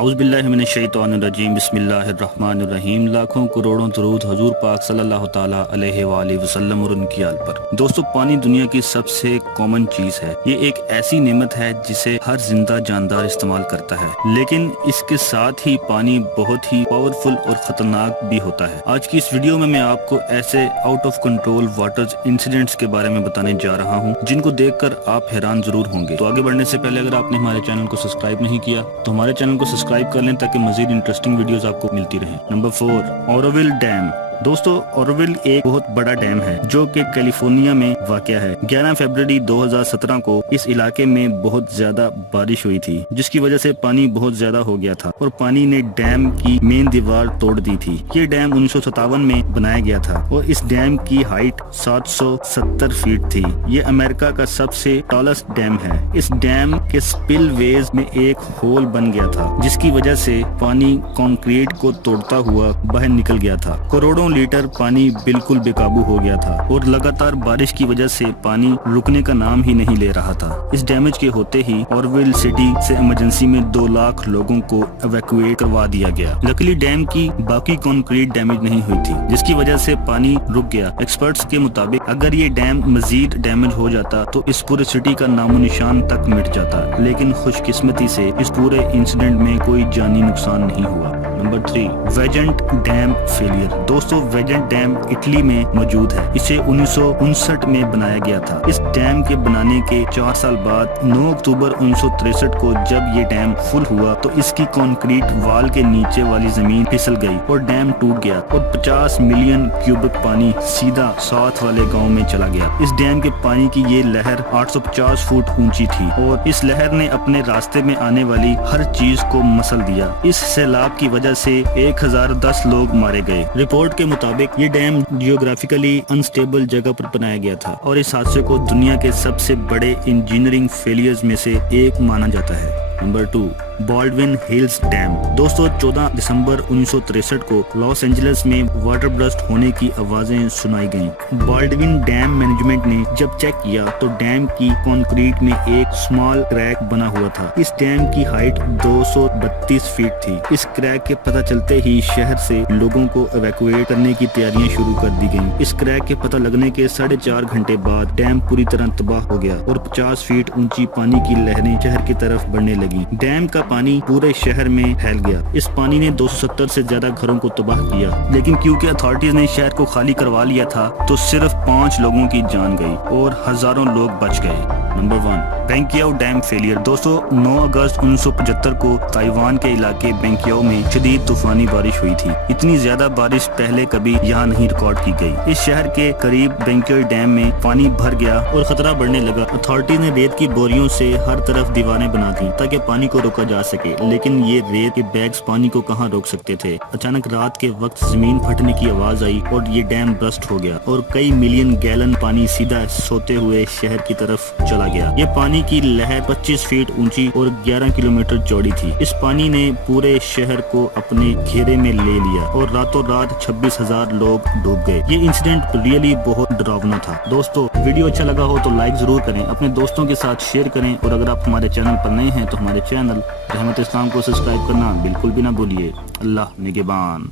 اعوذ باللہ من الشیطان الرجیم، بسم اللہ الرحمن الرحیم۔ لاکھوں کروڑوں درود حضور پاک صلی اللہ تعالیٰ علیہ وآلہ وسلم اور ان کی آل پر۔ دوستو، پانی دنیا کی سب سے کامن چیز ہے۔ یہ ایک ایسی نعمت ہے جسے ہر زندہ جاندار استعمال کرتا ہے، لیکن اس کے ساتھ ہی پانی بہت ہی پاورفل اور خطرناک بھی ہوتا ہے۔ آج کی اس ویڈیو میں آپ کو ایسے out of control water incidents کے بارے میں بتانے جا رہا ہوں جن کو دیکھ کر آپ حیران ضرور ہوں گے۔ تو آگے بڑھنے سے پہلے اگر آپ نے ہمارے چینل کو سبسکرائب نہیں کیا تو ہمارے چینل کو سبسکرائب کر لیں تاکہ مزید انٹرسٹنگ ویڈیوز آپ کو ملتی رہیں۔ Number 4، Oroville dam. دوستو، اوروول ایک بہت بڑا ڈیم ہے جو کہ کیلیفورنیا میں واقع ہے۔ 11 فروری 2017 کو اس علاقے میں بہت زیادہ بارش ہوئی تھی جس کی وجہ سے پانی بہت زیادہ ہو گیا تھا اور پانی نے ڈیم کی مین دیوار توڑ دی تھی۔ یہ ڈیم 1957 میں بنایا گیا تھا اور اس ڈیم کی ہائٹ 770 فیٹ تھی۔ یہ امریکہ کا سب سے ٹالسٹ ڈیم ہے۔ اس ڈیم کے سپل ویز میں ایک ہول بن گیا تھا جس کی وجہ سے پانی کنکریٹ کو توڑتا ہوا باہر نکل گیا تھا۔ کروڑوں لیٹر پانی بالکل بے قابو ہو گیا تھا اور لگاتار بارش کی وجہ سے پانی رکنے کا نام ہی نہیں لے رہا تھا۔ اس ڈیمیج کے ہوتے ہی اوروول سٹی سے ایمرجنسی میں 2 لاکھ لوگوں کو ایویکویٹ کروا دیا گیا۔ لکیلی ڈیم کی باقی کنکریٹ ڈیمیج نہیں ہوئی تھی جس کی وجہ سے پانی رک گیا۔ ایکسپرٹس کے مطابق اگر یہ ڈیم مزید ڈیمیج ہو جاتا تو اس پورے سٹی کا نام و نشان تک مٹ جاتا، لیکن خوش قسمتی سے اس پورے انسیڈنٹ میں کوئی جانی نقصان نہیں ہوا۔ Number 3، Vajont dam failure. دوستو، ویجنٹ ڈیم اٹلی میں موجود ہے۔ اسے 1959 میں بنایا گیا تھا۔ اس ڈیم کے بنانے کے 4 سال بعد 9 اکتوبر 1963 کو جب یہ ڈیم فل ہوا تو اس کی کنکریٹ وال کے نیچے والی زمین پھسل گئی اور ڈیم ٹوٹ گیا اور 50 ملین کیوبک پانی سیدھا ساتھ والے گاؤں میں چلا گیا۔ اس ڈیم کے پانی کی یہ لہر 850 فٹ اونچی تھی اور اس لہر نے اپنے راستے میں آنے والی ہر چیز کو مسل دیا۔ اس سیلاب کی وجہ سے 1010 لوگ مارے گئے۔ رپورٹ کے مطابق یہ ڈیم جیوگرافیکلی انسٹیبل جگہ پر بنایا گیا تھا اور اس حادثے کو دنیا کے سب سے بڑے انجینئرنگ فیلیئرز میں سے ایک مانا جاتا ہے۔ Number 2، Baldwin Hills Dam. دوستو، 14 دسمبر 1963 کو لاس اینجلس میں واٹر برسٹ ہونے کی آوازیں سنائی گئیں۔ بالڈون ڈیم مینجمنٹ نے جب چیک کیا تو ڈیم کی کنکریٹ میں ایک سمال کریک بنا ہوا تھا۔ اس ڈیم کی ہائٹ 232 فیٹ تھی۔ اس کریک کے پتہ چلتے ہی شہر سے لوگوں کو ایویکویٹ کرنے کی تیاریاں شروع کر دی گئیں۔ اس کریک کے پتہ لگنے کے 4.5 گھنٹے بعد ڈیم پوری طرح تباہ ہو گیا اور 50 فیٹ اونچی پانی کی لہریں شہر کی طرف بڑھنے لگی۔ ڈیم کا پانی پورے شہر میں پھیل گیا۔ اس پانی نے 270 سے زیادہ گھروں کو تباہ کیا، لیکن کیونکہ اتھارٹیز نے شہر کو خالی کروا لیا تھا تو صرف 5 لوگوں کی جان گئی اور ہزاروں لوگ بچ گئے۔ Number 1، Banqiao dam failure. دوستو، 9 اگست 1975 کو تائیوان کے علاقے بینکیاؤ میں شدید طوفانی بارش ہوئی تھی۔ اتنی زیادہ بارش پہلے کبھی یہاں نہیں ریکارڈ کی گئی۔ اس شہر کے قریب بینکیاؤ ڈیم میں پانی بھر گیا اور خطرہ بڑھنے لگا۔ اتھارٹیز نے ریت کی بوریوں سے ہر طرف دیواریں بنا دی تاکہ پانی کو روکا جا سکے، لیکن یہ ریت کے بیگز پانی کو کہاں روک سکتے تھے۔ اچانک رات کے وقت زمین پھٹنے کی آواز آئی اور یہ ڈیم برسٹ ہو گیا اور کئی ملین گیلن پانی سیدھا سوتے ہوئے شہر کی طرف چلا گیا۔ یہ پانی کی لہر 25 فیٹ اونچی اور 11 کلومیٹر چوڑی تھی۔ اس پانی نے پورے شہر کو اپنے گھیرے میں لے لیا اور راتوں رات 26,000 لوگ ڈوب گئے۔ یہ انسیڈنٹ ریئلی بہت ڈراونا تھا۔ دوستو، ویڈیو اچھا لگا ہو تو لائک ضرور کریں، اپنے دوستوں کے ساتھ شیئر کریں اور اگر آپ ہمارے چینل پر نئے ہیں تو ہمارے چینل رحمت اسلام کو سبسکرائب کرنا بالکل بھی نہ بھولیے۔ اللہ نگہبان۔